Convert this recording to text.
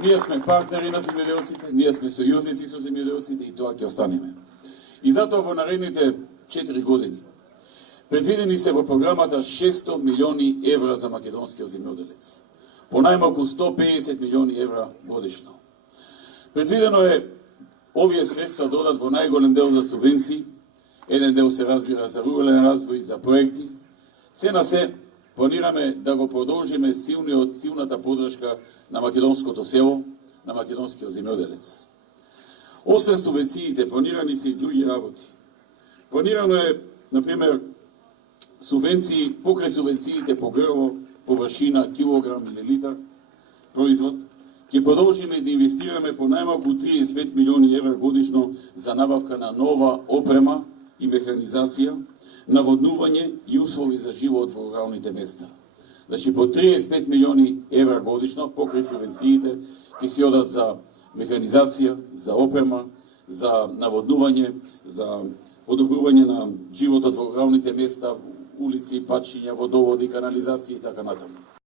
Ние сме партнери на земјоделците, ние сме сојузници со земјоделците и тоа ќе останеме. И затоа во наредните 4 години предвидени се во програмата 600 милиони евра за македонскиот земјоделец. По најмалку 150 милиони евра годишно. Предвидено е овие средства додат во најголем дел за субвенции, еден дел се разбира за рурален развој, за проекти. Се на се планираме да го продолжиме силната поддршка на македонското село, на македонскиот земјоделец. Освен субвенциите, планирани се и други работи. Планирано е, например, субвенции, покрај субвенциите по грво, површина, килограм или литар производ, ќе продолжиме да инвестираме по најмалку 35 милиони евра годишно за набавка на нова опрема и механизација, наводнување и услови за живот во руралните места. Значи, по 35 милиони евра годишно, покрај субвенциите, ќе се одат за механизација, за опрема, за наводнување, за подобрување на животот во руралните места, улици, патшиња, водоводи, канализации и така натаму.